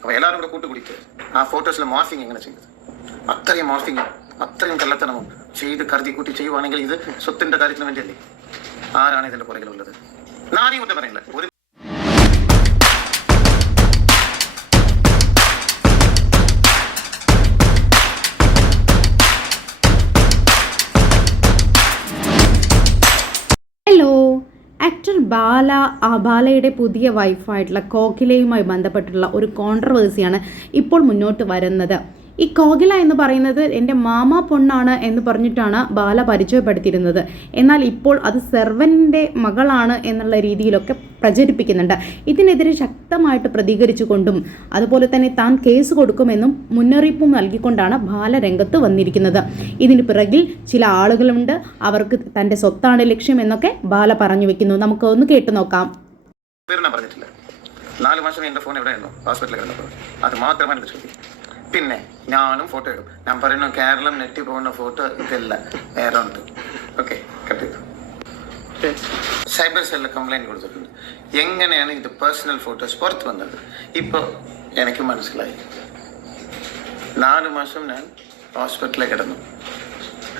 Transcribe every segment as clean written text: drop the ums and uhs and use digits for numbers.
അപ്പോൾ എല്ലാവരും കൂടെ കൂട്ടുപിടിക്കുക. ആ ഫോട്ടോസിലെ മോർഫിങ് എങ്ങനെ ചെയ്തത്, അത്രയും മോർഫിങ്, അത്രയും കള്ളത്തനവും ചെയ്ത് കരുതി കൂട്ടി ചെയ്യുവാണെങ്കിൽ ഇത് സ്വത്തിൻ്റെ കാര്യത്തിന് വേണ്ടിയല്ലേ? ആരാണ് ഇതിൻ്റെ പുറകിലുള്ളത്? ആരെയും കുറ്റം പറയില്ല. ഒരു ആക്ടർ ബാലയുടെ പുതിയ വൈഫായിട്ടുള്ള കോകിലയുമായി ബന്ധപ്പെട്ടുള്ള ഒരു കോൺട്രവേഴ്സിയാണ് ഇപ്പോൾ മുന്നോട്ട് വരുന്നത്. ഈ കോകില എന്ന് പറയുന്നത് എൻ്റെ മാമാ പൊണ്ണാണ് എന്ന് പറഞ്ഞിട്ടാണ് ബാല പരിചയപ്പെടുത്തിയിരുന്നത്. എന്നാൽ ഇപ്പോൾ അത് സെർവൻ്റെ മകളാണ് എന്നുള്ള രീതിയിലൊക്കെ പ്രചരിപ്പിക്കുന്നുണ്ട്. ഇതിനെതിരെ ശക്തമായിട്ട് പ്രതികരിച്ചുകൊണ്ടും അതുപോലെ തന്നെ താൻ കേസ് കൊടുക്കുമെന്നും മുന്നറിയിപ്പും നൽകിക്കൊണ്ടാണ് ബാല രംഗത്ത് വന്നിരിക്കുന്നത്. ഇതിന് പിറകിൽ ചില ആളുകളുണ്ട്, അവർക്ക് തൻ്റെ സ്വത്താണ് ലക്ഷ്യം എന്നൊക്കെ ബാല പറഞ്ഞു വെക്കുന്നു. നമുക്ക് ഒന്ന് കേട്ടു നോക്കാം. 4 മാസം എൻ്റെ ഫോൺ എവിടെയായിരുന്നു? ഹോസ്പിറ്റലിൽ കിടന്നപ്പോൾ. അത് മാത്രമാണ് ചോദ്യം. പിന്നെ ഞാനും ഫോട്ടോ എടുക്കും. ഞാൻ പറയുന്നു കേരളം നെറ്റി പോകുന്ന ഫോട്ടോ ഇതല്ല, വേറെ ഉണ്ട്. ഓക്കെ, കട്ട് ചെയ്തു. സൈബർ സെല്ലിൽ കംപ്ലൈൻറ്റ് കൊടുത്തിട്ടുണ്ട്. എങ്ങനെയാണ് ഇത് പേഴ്സണൽ ഫോട്ടോസ് പുറത്ത് വന്നത്? ഇപ്പോൾ എനിക്ക് മനസ്സിലായി. 4 മാസം ഞാൻ ഹോസ്പിറ്റലിൽ കിടന്നു.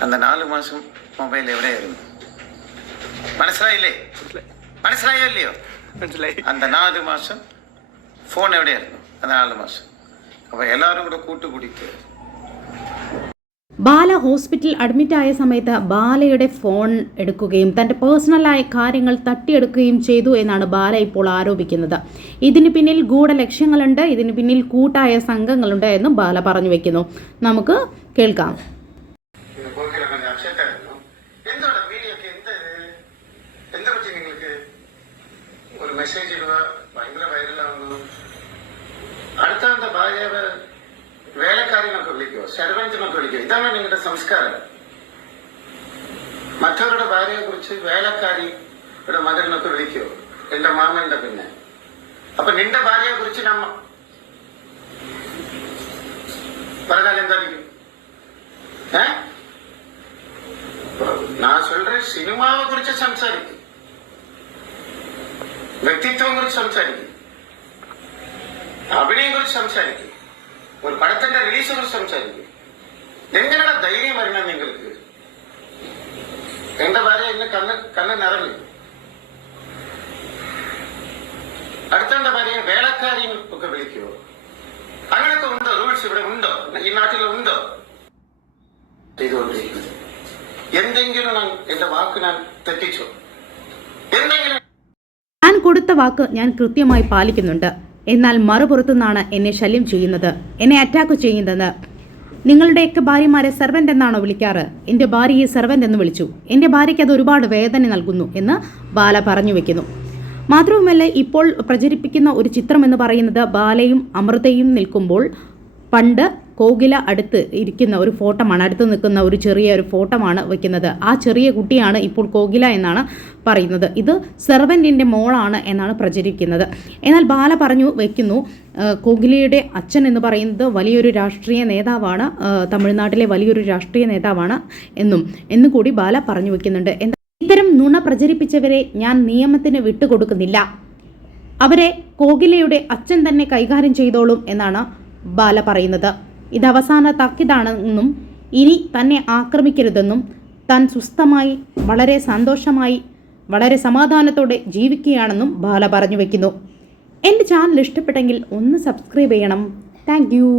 അന്ന് 4 മാസം മൊബൈൽ എവിടെയായിരുന്നു? മനസ്സിലായില്ലേ? മനസ്സിലായോ ഇല്ലയോ? അന്ന് 4 മാസം ഫോൺ എവിടെയായിരുന്നു? അത് 4 മാസം. അപ്പോൾ എല്ലാവരും കൂടെ കൂട്ടുപിടിക്കുക. ബാല ഹോസ്പിറ്റലിൽ അഡ്മിറ്റായ സമയത്ത് ബാലയുടെ ഫോൺ എടുക്കുകയും തൻ്റെ പേഴ്സണലായ കാര്യങ്ങൾ തട്ടിയെടുക്കുകയും ചെയ്തു എന്നാണ് ബാല ഇപ്പോൾ ആരോപിക്കുന്നത്. ഇതിന് പിന്നിൽ ഗൂഢലക്ഷ്യങ്ങളുണ്ട്, ഇതിന് പിന്നിൽ കൂട്ടായ സംഘങ്ങളുണ്ട് എന്നും ബാല പറഞ്ഞു വെക്കുന്നു. നമുക്ക് കേൾക്കാം. അടുത്ത ഭാര്യയുടെ വേലക്കാരിനൊക്കെ വിളിക്കുമോ, സെർവൻറ്റിനൊക്കെ വിളിക്കുമോ? ഇതാണ് നിങ്ങളുടെ സംസ്കാരം. മറ്റവരുടെ ഭാര്യയെ കുറിച്ച് വേലക്കാരിയുടെ മകനൊക്കെ വിളിക്കുമോ? എന്റെ മാമന്റെ പിന്നെ. അപ്പൊ നിന്റെ ഭാര്യയെ കുറിച്ച് നമ്മ പറഞ്ഞാൽ എന്തായിരിക്കും? நான் சொல்றேன், சினிமாவை குறிச்சு സംസാരിക്കും, വ്യക്തിത്വം കുറിച്ച് സംസാരിക്കും, അഭിനയം കുറിച്ച് സംസാരിക്കും, ഒരു പടത്തിന്റെ റിലീസിനെ കുറിച്ച് സംസാരിക്കും. എങ്ങനെയാണ് ധൈര്യം വരണം നിങ്ങൾക്ക്? എന്റെ ഭാര്യ എന്നെ കണ്ണ് നിറഞ്ഞു. അടുത്ത ഭാര്യയെ വേലക്കാരിയും ഒക്കെ വിളിക്കുമോ? അങ്ങനത്തെ ഉണ്ടോ? റൂൾസ് ഇവിടെ ഉണ്ടോ? ഈ നാട്ടിൽ ഉണ്ടോ? ചെയ്തുകൊണ്ടിരിക്കുന്നത് എന്തെങ്കിലും എന്റെ വാക്ക് ഞാൻ തെറ്റിച്ചോ? എന്തെങ്കിലും ഞാൻ കൊടുത്ത വാക്ക് ഞാൻ കൃത്യമായി പാലിക്കുന്നുണ്ട്. എന്നാൽ മറുപുറത്തു നിന്നാണ് എന്നെ ശല്യം ചെയ്യുന്നത്, എന്നെ അറ്റാക്ക് ചെയ്യുന്നത്. നിങ്ങളുടെയൊക്കെ ഭാര്യമാരെ സെർവൻ്റ് എന്നാണോ വിളിക്കാറ്? എൻ്റെ ഭാര്യയെ സെർവൻ്റ് എന്ന് വിളിച്ചു. എൻ്റെ ഭാര്യയ്ക്ക് അത് ഒരുപാട് വേദന നൽകുന്നു എന്ന് ബാല പറഞ്ഞു വെക്കുന്നു. മാത്രവുമല്ല, ഇപ്പോൾ പ്രചരിപ്പിക്കുന്ന ഒരു ചിത്രം എന്ന് പറയുന്നത് ബാലയും അമൃതയും നിൽക്കുമ്പോൾ പണ്ട് കോകില അടുത്ത് ഇരിക്കുന്ന ഒരു ഫോട്ടോമാണ്, അടുത്ത് നിൽക്കുന്ന ഒരു ചെറിയ ഫോട്ടോമാണ് വയ്ക്കുന്നത്. ആ ചെറിയ കുട്ടിയാണ് ഇപ്പോൾ കോകില എന്നാണ് പറയുന്നത്. ഇത് സെർവൻറ്റിൻ്റെ മോളാണ് എന്നാണ് പ്രചരിക്കുന്നത്. എന്നാൽ ബാല പറഞ്ഞു വയ്ക്കുന്നു, കോകിലയുടെ അച്ഛൻ എന്ന് പറയുന്നത് വലിയൊരു രാഷ്ട്രീയ നേതാവാണ്, തമിഴ്നാട്ടിലെ വലിയൊരു രാഷ്ട്രീയ നേതാവാണ് എന്നുകൂടി ബാല പറഞ്ഞു വയ്ക്കുന്നുണ്ട്. ഇത്തരം നുണ പ്രചരിപ്പിച്ചവരെ ഞാൻ നിയമത്തിന് വിട്ടുകൊടുക്കുന്നില്ല, അവരെ കോകിലയുടെ അച്ഛൻ തന്നെ കൈകാര്യം ചെയ്തോളും എന്നാണ് ബാല പറയുന്നത്. ഇത് അവസാന താക്കീതാണെന്നും ഇനി തന്നെ ആക്രമിക്കരുതെന്നും താൻ സ്വസ്ഥമായി വളരെ സന്തോഷമായി വളരെ സമാധാനത്തോടെ ജീവിക്കുകയാണെന്നും ബാല പറഞ്ഞു വയ്ക്കുന്നു. എൻ്റെ ചാനൽ ഇഷ്ടപ്പെട്ടെങ്കിൽ ഒന്ന് സബ്സ്ക്രൈബ് ചെയ്യണം. Thank you.